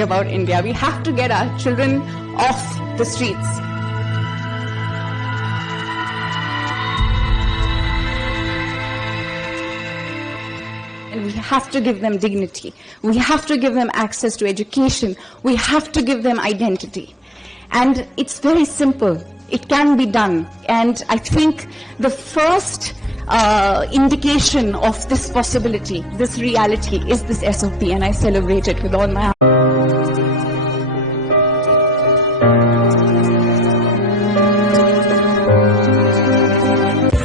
About India. We have to get our children off the streets. And we have to give them dignity. We have to give them access to education. We have to give them identity. And it's very simple. It can be done. And I think the first indication of this possibility, this reality, is this SOP, and I celebrate it with all my heart.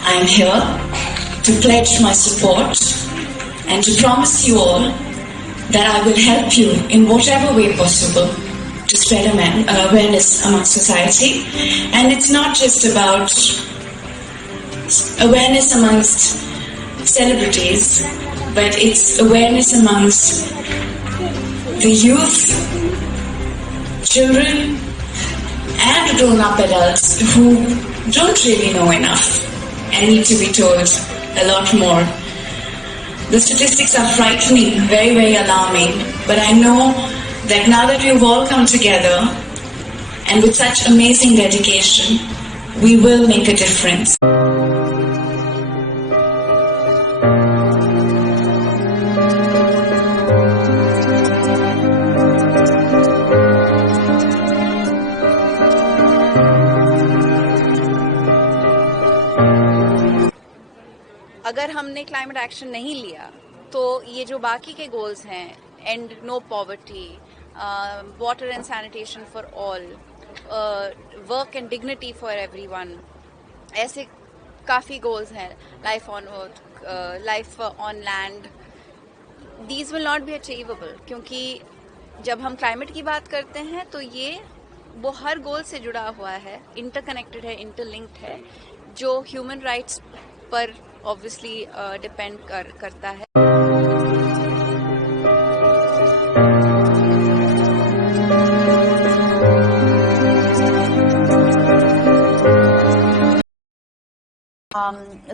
I'm here to pledge my support and to promise you all that I will help you in whatever way possible to spread awareness among society. And it's not just about awareness amongst celebrities, but it's awareness amongst the youth, children, and grown-up adults who don't really know enough and need to be told a lot more. The statistics are frightening, very, very alarming, but I know that now that we've all come together and with such amazing dedication, we will make a difference. अगर हमने climate action नहीं लिया तो ये जो बाकी के goals हैं, and no poverty, water and sanitation for all, work and dignity for everyone, ऐसे काफ़ी गोल्स हैं, life on earth, life on land, these will not be achievable. क्योंकि जब हम क्लाइमेट की बात करते हैं तो ये वो हर गोल से जुड़ा हुआ है, इंटरकनेक्टेड है, इंटरलिंक्ड है, जो ह्यूमन राइट्स पर ऑब्वियसली डिपेंड करता है.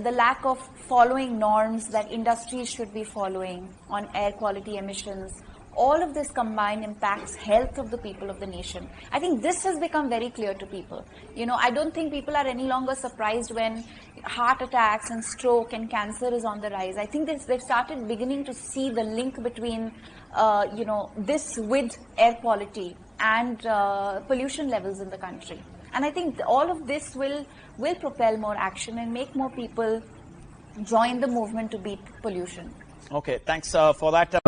the lack of following norms that industries should be following on air quality emissions, all of this combined impacts health of the people of the nation. I think this has become very clear to people. You know, I don't think people are any longer surprised when heart attacks and stroke and cancer is on the rise. I think they've started beginning to see the link between, you know, this with air quality and pollution levels in the country. And I think all of this will propel more action and make more people join the movement to beat pollution. Okay, thanks for that.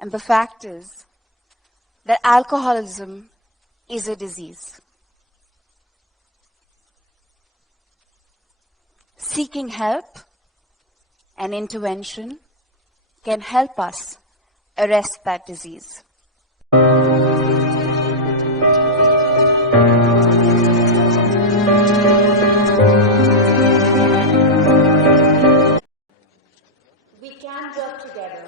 And the fact is that alcoholism is a disease. Seeking help and intervention can help us arrest that disease. We can work together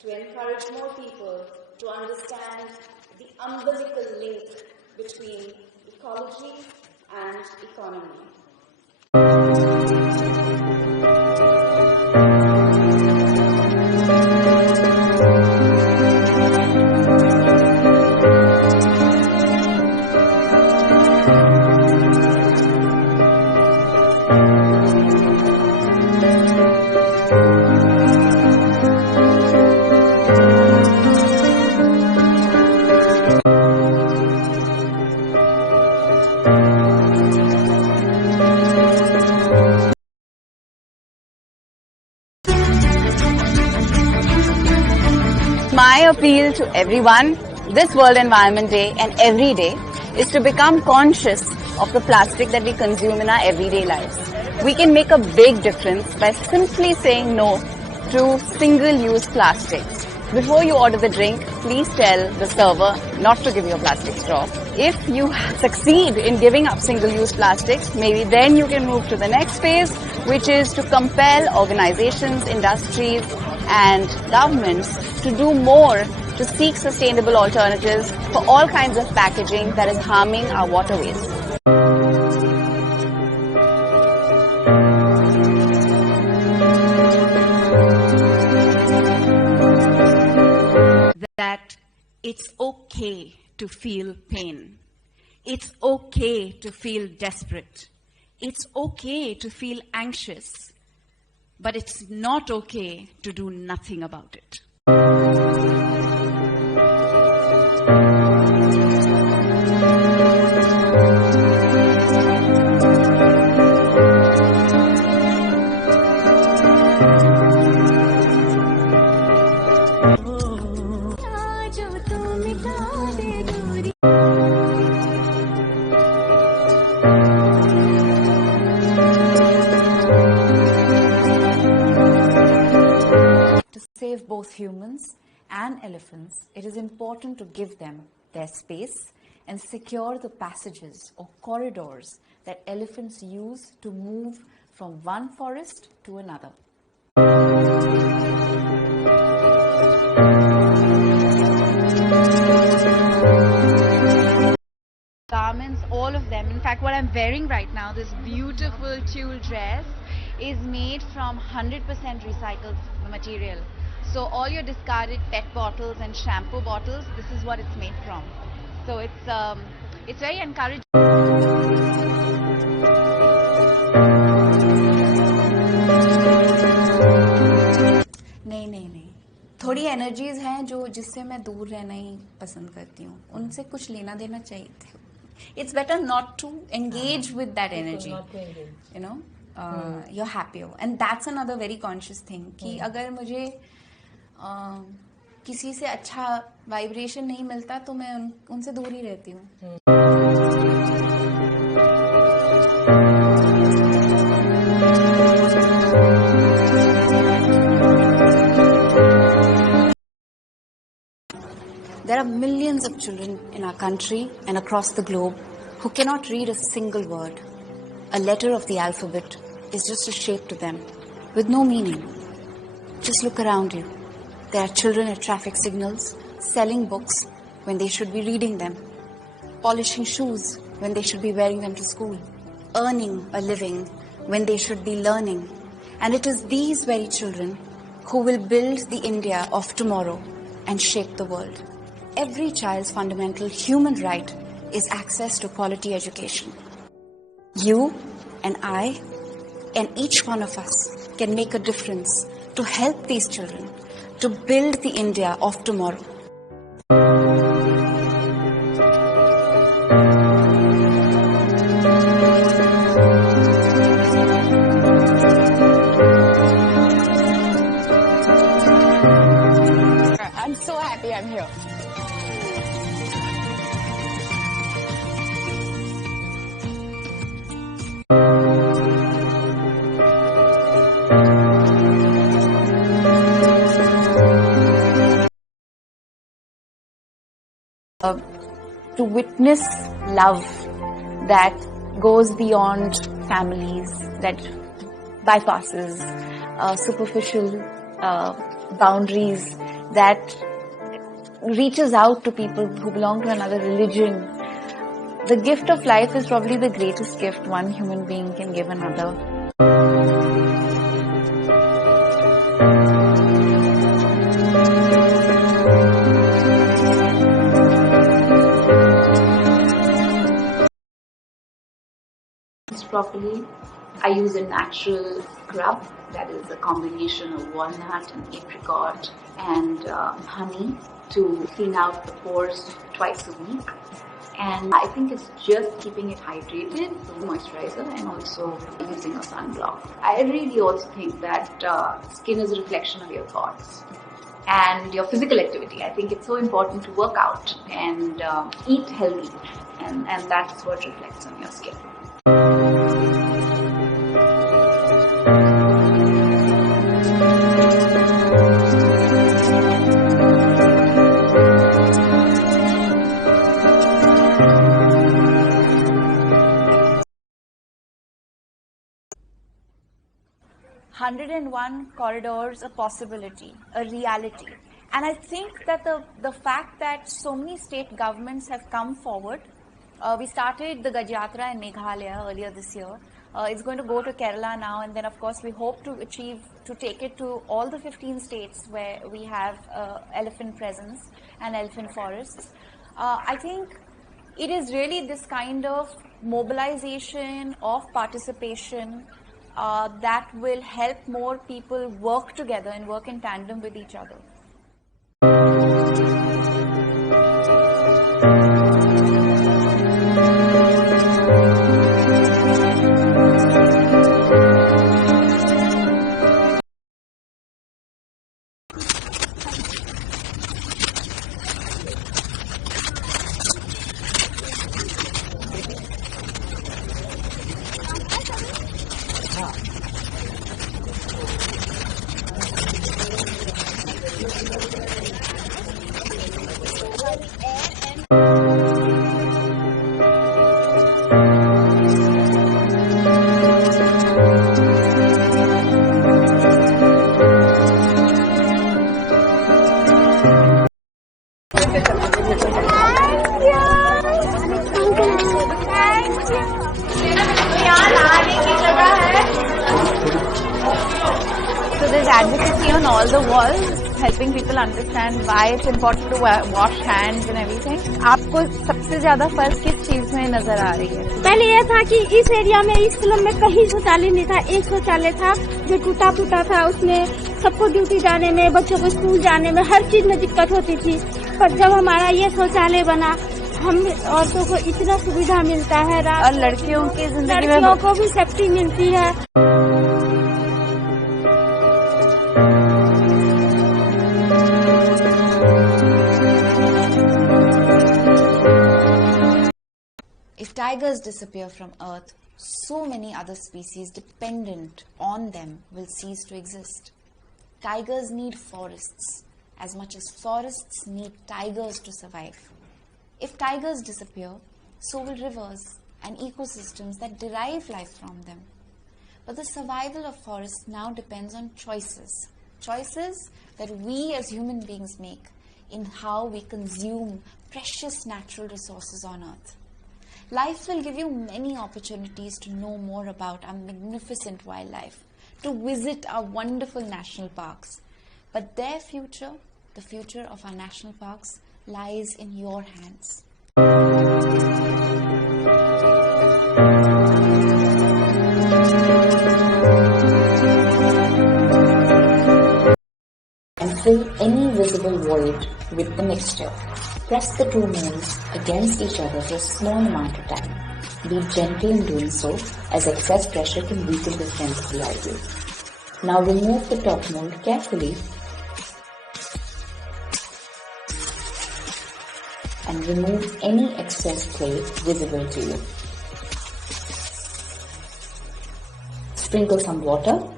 to encourage more people to understand the umbilical link between ecology and economy. My appeal to everyone this World Environment Day and every day is to become conscious of the plastic that we consume in our everyday lives. We can make a big difference by simply saying no to single-use plastics. Before you order the drink, please tell the server not to give you a plastic straw. If you succeed in giving up single-use plastics, maybe then you can move to the next phase, which is to compel organizations, industries, and governments to do more to seek sustainable alternatives for all kinds of packaging that is harming our waterways. That it's okay to feel pain. It's okay to feel desperate. It's okay to feel anxious. But it's not okay to do nothing about it. Save both humans and elephants, it is important to give them their space and secure the passages or corridors that elephants use to move from one forest to another. Garments, all of them. In fact, what I'm wearing right now, this beautiful tulle dress, is made from 100% recycled material. So all your discarded PET bottles and shampoo bottles, this is what it's made from. So it's very encouraging. नहीं थोड़ी energies हैं जो जिससे मैं दूर रहना ही पसंद करती हूँ उनसे कुछ लेना देना चाहिए It's better not to engage with that energy, you know. You're happier, and that's another very conscious thing कि अगर मुझे किसी से अच्छा वाइब्रेशन नहीं मिलता तो मैं उनसे दूर ही रहती हूँ. There are millions of children in our country and across the globe who cannot read a single word. A letter of the alphabet is just a shape to them with no meaning. Just look around you. There are children at traffic signals, selling books when they should be reading them, polishing shoes when they should be wearing them to school, earning a living when they should be learning. And it is these very children who will build the India of tomorrow and shape the world. Every child's fundamental human right is access to quality education. You and I and each one of us can make a difference to help these children to build the India of tomorrow. I'm so happy I'm here. To witness love that goes beyond families, that bypasses superficial boundaries, that reaches out to people who belong to another religion. The gift of life is probably the greatest gift one human being can give another. 'Cause properly, I use a natural scrub that is a combination of walnut and apricot and honey to clean out the pores twice a week. And I think it's just keeping it hydrated, the moisturizer, and also using a sunblock. I really also think that skin is a reflection of your thoughts and your physical activity. I think it's so important to work out and eat healthy, and that's what reflects on your skin. "101 corridors a possibility, a reality." And I think that the fact that so many state governments have come forward, we started the Gaj Yatra in Meghalaya earlier this year. It's going to go to Kerala now, and then of course we hope to take it to all the 15 states where we have elephant presence and elephant forests. I think it is really this kind of mobilization of participation that will help more people work together and work in tandem with each other. So there's advocacy on all the walls, helping people understand why it's important to wash hands and everything. आपको सबसे ज्यादा फर्क किस चीज में नजर आ रही है? पहले यह था कि इस एरिया में, इस स्लम में कहीं शौचालय नहीं था। एक शौचालय था जो टूटा फूटा था, उसमें सबको ड्यूटी जाने में, बच्चों को स्कूल जाने में, हर चीज में दिक्कत होती थी। पर जब हमारा ये शौचालय बना, हम औरतों को इतना सुविधा मिलता है, और लड़कियों की जिंदगी में लड़कियों को भी सेफ्टी मिलती है। If tigers disappear from Earth, so many other species dependent on them will cease to exist. Tigers need forests as much as forests need tigers to survive. If tigers disappear, so will rivers and ecosystems that derive life from them. But the survival of forests now depends on choices, choices that we as human beings make in how we consume precious natural resources on earth. Life will give you many opportunities to know more about our magnificent wildlife, to visit our wonderful national parks. But their future, the future of our national parks, lies in your hands. And fill any visible void with the mixture. Press the two molds against each other for a small amount of time. Be gentle in doing so, as excess pressure can weaken the strength of the ideal. Now remove the top mold carefully and remove any excess clay visible to you. Sprinkle some water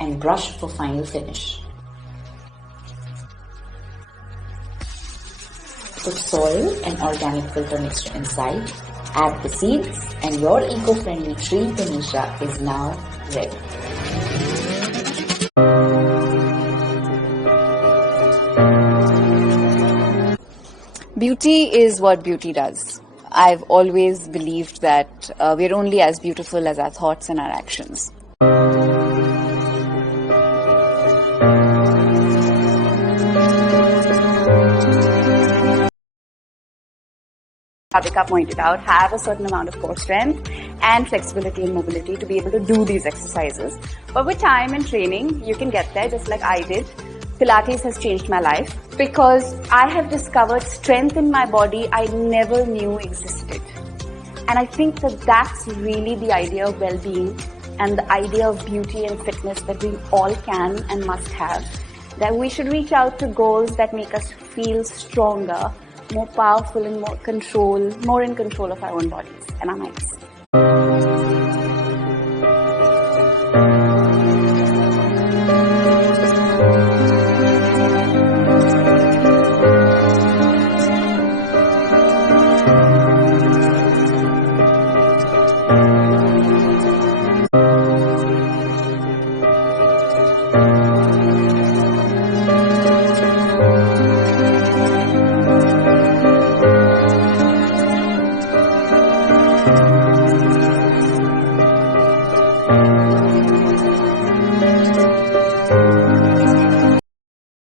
and brush for final finish. Put soil and organic filter mixture inside, add the seeds, and your eco-friendly tree Ganesha is now ready. Beauty is what beauty does. I've always believed that we're only as beautiful as our thoughts and our actions. Radhika pointed out, have a certain amount of core strength and flexibility and mobility to be able to do these exercises. But with time and training, you can get there just like I did. Pilates has changed my life because I have discovered strength in my body I never knew existed. And I think that that's really the idea of well-being and the idea of beauty and fitness that we all can and must have. That we should reach out to goals that make us feel stronger, more powerful and more in control of our own bodies and our minds.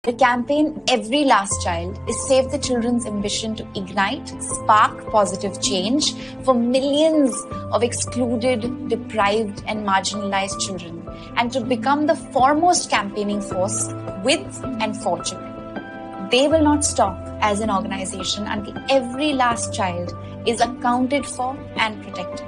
The campaign Every Last Child is Save the Children's ambition to ignite, spark positive change for millions of excluded, deprived and marginalized children, and to become the foremost campaigning force with and for children. They will not stop as an organization until every last child is accounted for and protected.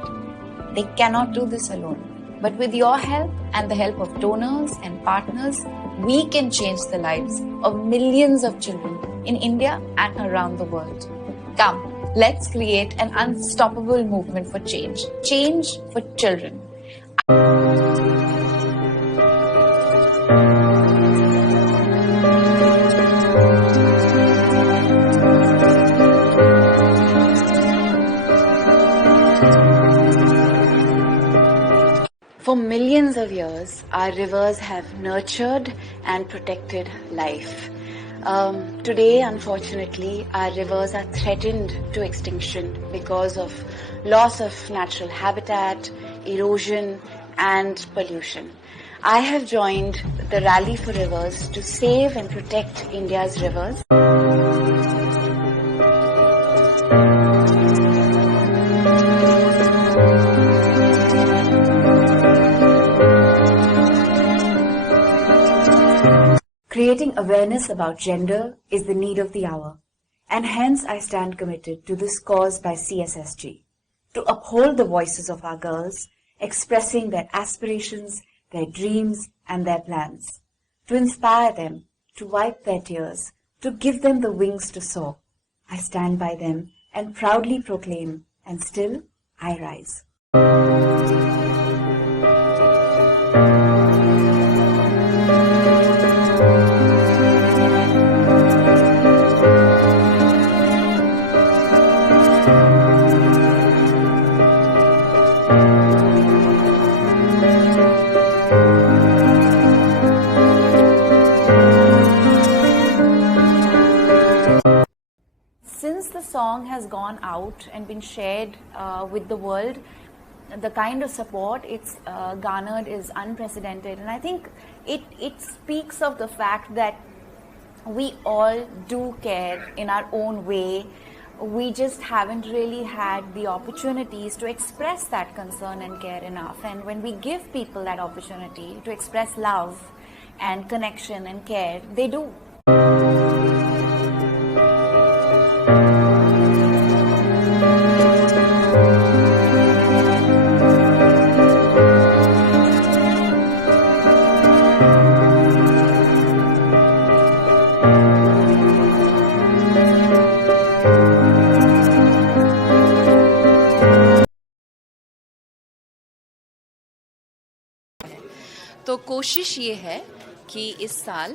They cannot do this alone, but with your help and the help of donors and partners, we can change the lives of millions of children in India and around the world. Come, let's create an unstoppable movement for change. Change for children. For millions of years, our rivers have nurtured and protected life. Today, unfortunately, our rivers are threatened to extinction because of loss of natural habitat, erosion, and pollution. I have joined the Rally for Rivers to save and protect India's rivers. Creating awareness about gender is the need of the hour, and hence I stand committed to this cause by CSSG, to uphold the voices of our girls, expressing their aspirations, their dreams and their plans, to inspire them, to wipe their tears, to give them the wings to soar. I stand by them and proudly proclaim, and still I rise. song has gone out and been shared with the world, the kind of support it's garnered is unprecedented. And I think it speaks of the fact that we all do care in our own way. We just haven't really had the opportunities to express that concern and care enough. And when we give people that opportunity to express love and connection and care, they do. तो कोशिश ये है कि इस साल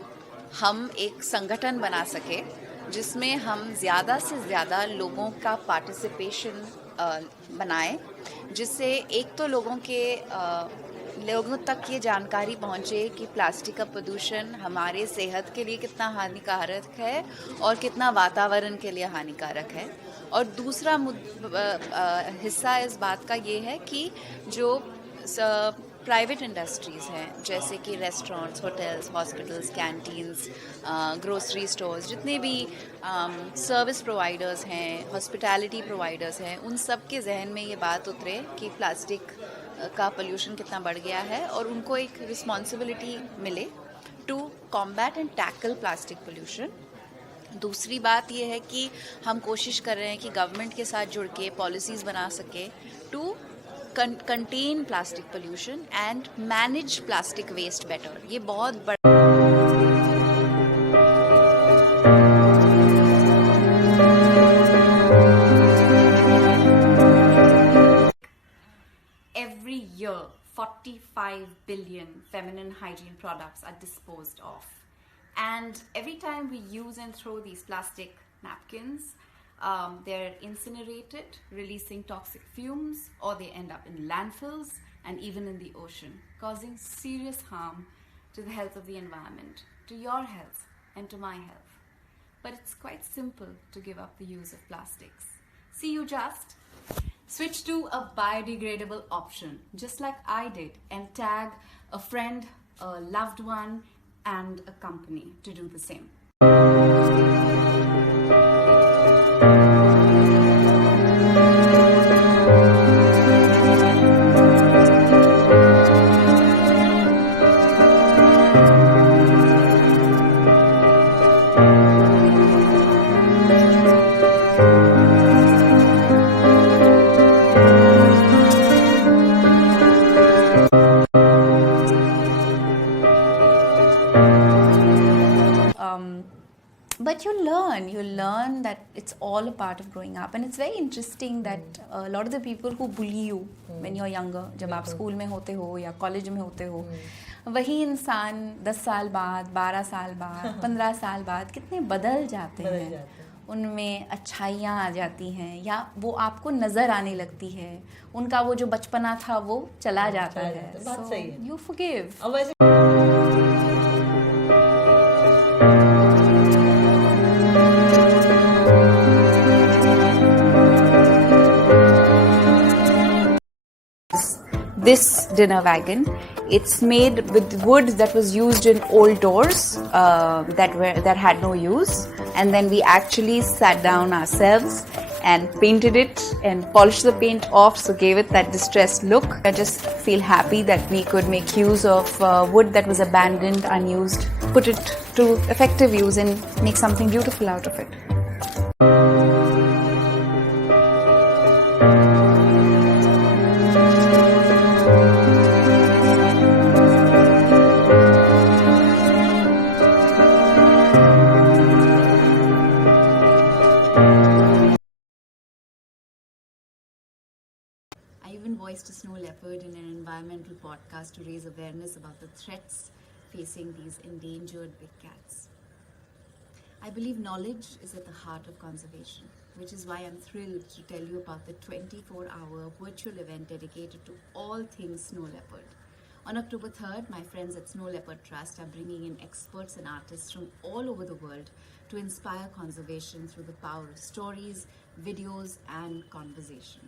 हम एक संगठन बना सके जिसमें हम ज़्यादा से ज़्यादा लोगों का पार्टिसिपेशन बनाएं, जिससे एक तो लोगों तक ये जानकारी पहुंचे कि प्लास्टिक का प्रदूषण हमारे सेहत के लिए कितना हानिकारक है और कितना वातावरण के लिए हानिकारक है। और दूसरा हिस्सा इस बात का ये है कि जो प्राइवेट इंडस्ट्रीज़ हैं, जैसे कि restaurants, hotels, hospitals, canteens, grocery stores, जितने भी सर्विस प्रोवाइडर्स हैं, हॉस्पिटैलिटी प्रोवाइडर्स हैं, उन सब के जहन में ये बात उतरे कि प्लास्टिक का पोल्यूशन कितना बढ़ गया है और उनको एक रिस्पॉन्सिबिलिटी मिले to combat and tackle plastic pollution. दूसरी बात ये है कि हम कोशिश कर रहे हैं कि गवर्नमेंट के साथ जुड़ के पॉलिसीज़ बना सके to contain plastic pollution and manage plastic waste better. ये बहुत बड़ा Every year, 45 billion feminine hygiene products are disposed of. And every time we use and throw these plastic napkins, they're incinerated, releasing toxic fumes, or they end up in landfills and even in the ocean, causing serious harm to the health of the environment, to your health and to my health. But it's quite simple to give up the use of plastics. See, you just switch to a biodegradable option, just like I did, and tag a friend, a loved one, and a company to do the same. But you learn that it's all a part of growing up. And it's very interesting that a lot of the people who bully you when you're younger, जब आप school में होते हो या college में होते हो, वही इंसान 10 साल बाद, 12 साल बाद, 15 साल बाद कितने बदल जाते हैं। उनमें अच्छाइयाँ आ जाती हैं या वो आपको नज़र आने लगती है। उनका वो जो बचपना था वो चला जाता है। So you forgive. This dinner wagon, it's made with wood that was used in old doors that had no use, and then we actually sat down ourselves and painted it and polished the paint off, so gave it that distressed look. I just feel happy that we could make use of wood that was abandoned, unused, put it to effective use and make something beautiful out of it. I even voiced a snow leopard in an environmental podcast to raise awareness about the threats facing these endangered big cats. I believe knowledge is at the heart of conservation, which is why I'm thrilled to tell you about the 24-hour virtual event dedicated to all things snow leopard. On October 3rd, my friends at Snow Leopard Trust are bringing in experts and artists from all over the world to inspire conservation through the power of stories, videos and conversation.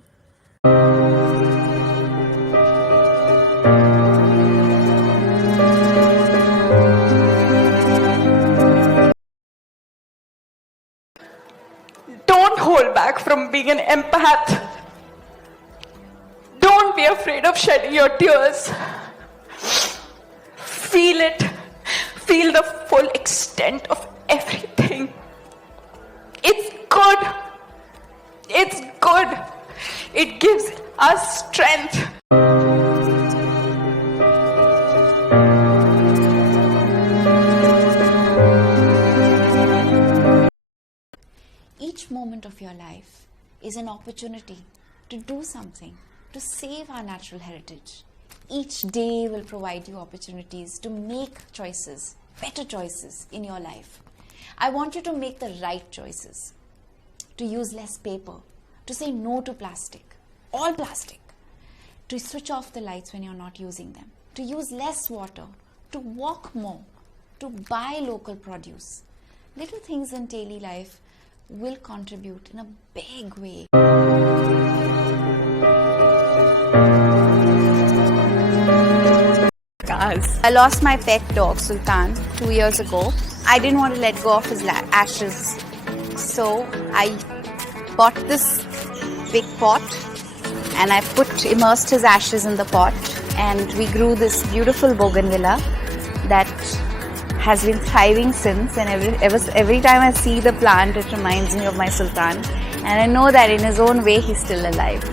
Don't hold back from being an empath. Don't be afraid of shedding your tears. Feel it. Feel the full extent of everything. It's good. It's good. It gives us strength. Each moment of your life is an opportunity to do something, to save our natural heritage. Each day will provide you opportunities to make choices, better choices in your life. I want you to make the right choices, to use less paper, to say no to plastic, all plastic, to switch off the lights when you're not using them, to use less water, to walk more, to buy local produce. Little things in daily life will contribute in a big way. I lost my pet dog, Sultan, 2 years ago. I didn't want to let go of his ashes. So I bought this big pot and I immersed his ashes in the pot, and we grew this beautiful bougainvillea that has been thriving since, and every time I see the plant, it reminds me of my Sultan, and I know that in his own way he's still alive.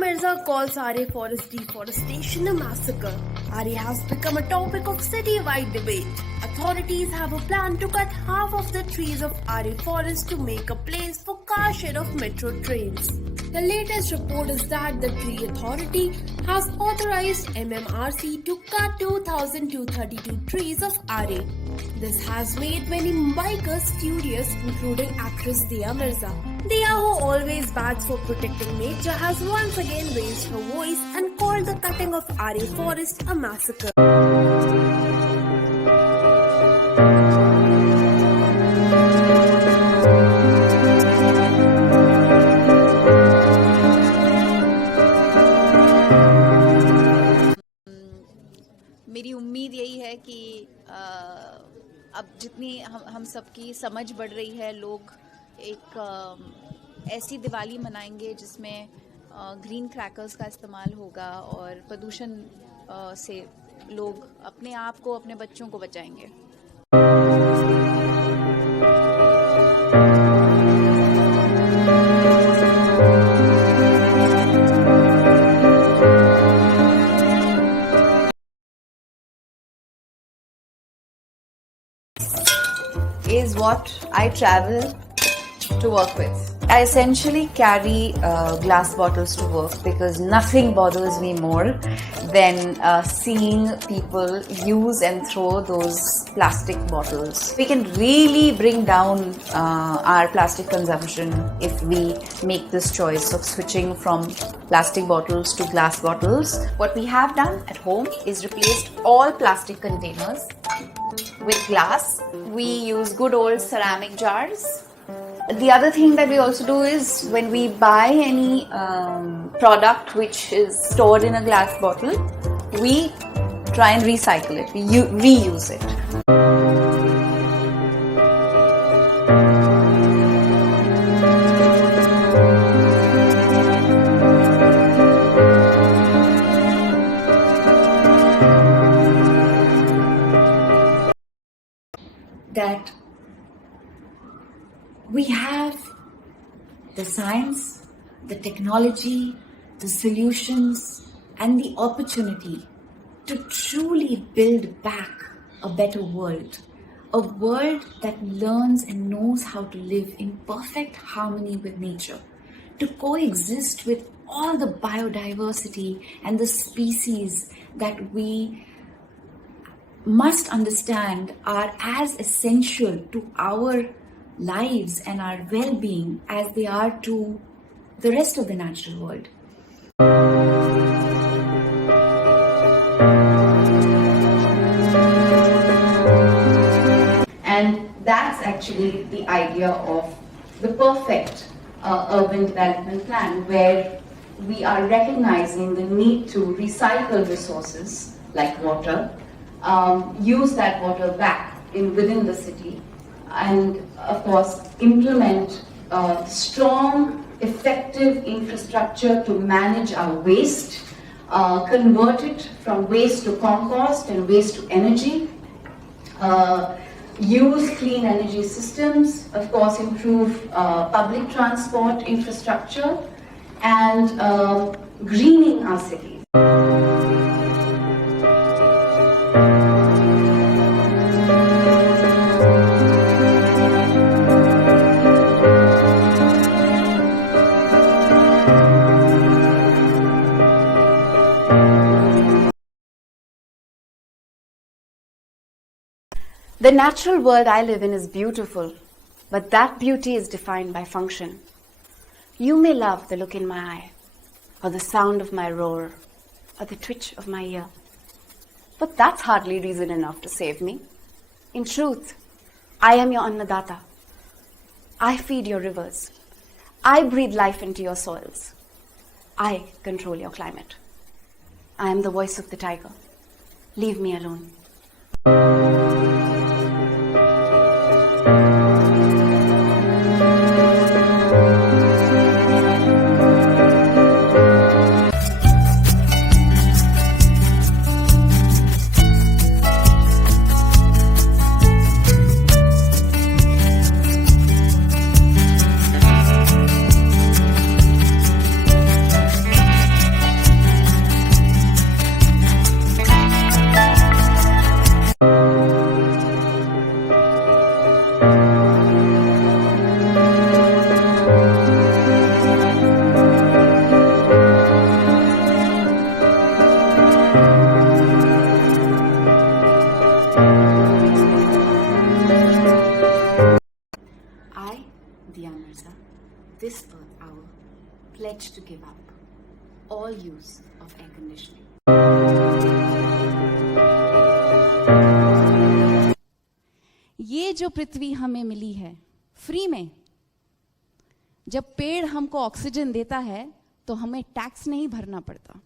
Mirza calls Aarey forest deforestation a massacre. Aarey has become a topic of city-wide debate. Authorities have a plan to cut half of the trees of Aarey forest to make a place for car share of metro trains. The latest report is that the Tree Authority has authorized MMRC to cut 2,232 trees of Aarey. This has made many Mumbaikars furious, including actress Diya Mirza. Diya, who always bags for protecting nature, has once again raised her voice and called the cutting of Aarey forest a massacre. मेरी उम्मीद यही है कि अब जितनी हम सबकी समझ बढ़ रही है, लोग एक ऐसी दिवाली मनाएंगे जिसमें ग्रीन क्रैकर्स का इस्तेमाल होगा और प्रदूषण से लोग अपने आप को, अपने बच्चों को बचाएंगे। Is what I travel to work with. I essentially carry glass bottles to work because nothing bothers me more than seeing people use and throw those plastic bottles. We can really bring down our plastic consumption if we make this choice of switching from plastic bottles to glass bottles. What we have done at home is replaced all plastic containers with glass. We use good old ceramic jars. The other thing that we also do is when we buy any product which is stored in a glass bottle, we try and recycle it, we reuse it. That we have the science, the technology, the solutions, and the opportunity to truly build back a better world. A world that learns and knows how to live in perfect harmony with nature, to coexist with all the biodiversity and the species that we must understand are as essential to our lives and our well-being as they are to the rest of the natural world. And that's actually the idea of the perfect urban development plan, where we are recognizing the need to recycle resources like water, use that water back within the city, and of course implement strong, effective infrastructure to manage our waste, convert it from waste to compost and waste to energy, use clean energy systems, of course improve public transport infrastructure, and greening our cities. The natural world I live in is beautiful, but that beauty is defined by function. You may love the look in my eye, or the sound of my roar, or the twitch of my ear. But that's hardly reason enough to save me. In truth, I am your Annadata. I feed your rivers. I breathe life into your soils. I control your climate. I am the voice of the tiger. Leave me alone. Mirza, this Earth Hour, pledge to give up all use of air conditioning. ये जो पृथ्वी हमें मिली है free में, जब पेड़ हमको oxygen देता है तो हमें टैक्स नहीं भरना पड़ता।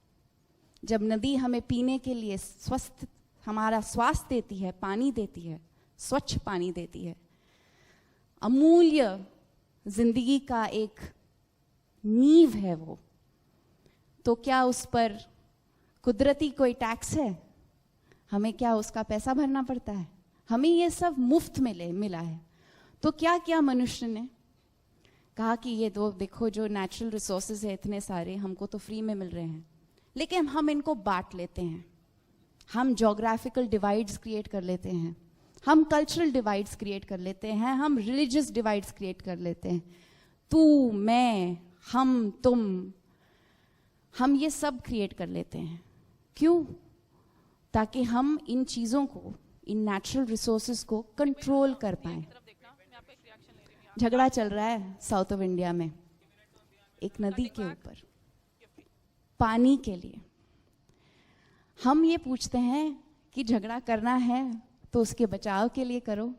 जब नदी हमें पीने के लिए स्वस्थ हमारा स्वास्थ्य देती है, पानी देती है, स्वच्छ पानी देती है, अमूल्य जिंदगी का एक नींव है वो, तो क्या उस पर कुदरती कोई टैक्स है? हमें क्या उसका पैसा भरना पड़ता है? हमें ये सब मुफ्त में मिला है। तो क्या क्या मनुष्य ने कहा कि ये दो देखो जो नेचुरल रिसोर्सेज है इतने सारे हमको तो फ्री में मिल रहे हैं, लेकिन हम इनको बांट लेते हैं, हम जोग्राफिकल डिवाइड्स क्रिएट कर लेते हैं, हम कल्चरल डिवाइड्स क्रिएट कर लेते हैं, हम रिलीजियस डिवाइड्स क्रिएट कर लेते हैं। तू, मैं, हम, तुम, हम ये सब क्रिएट कर लेते हैं। क्यों? ताकि हम इन चीज़ों को, इन नेचुरल रिसोर्सेज को कंट्रोल कर पाएं। झगड़ा चल रहा है साउथ ऑफ इंडिया में एक नदी के ऊपर पानी के लिए। हम ये पूछते हैं कि झगड़ा करना है तो उसके बचाव के लिए करो।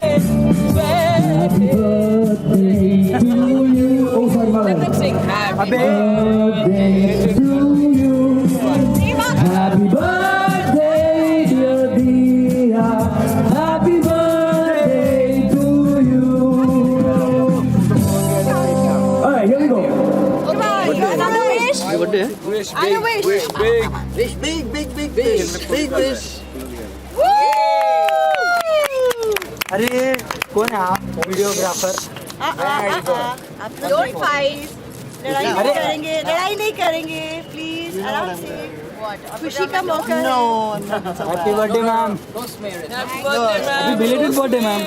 Let's sing happy birthday to you. Happy birthday, dear Dia. Happy birthday to you. Alright, here we go. Another wish. What day? Wish big. Wish big. Wish big, big, big, big. Big wish. अरे कौन है आप? Videographer? Don't fight. लड़ाई नहीं करेंगे please आराम से खुशी का मौका है happy birthday ma'am. Happy birthday ma'am. Happy belated birthday ma'am.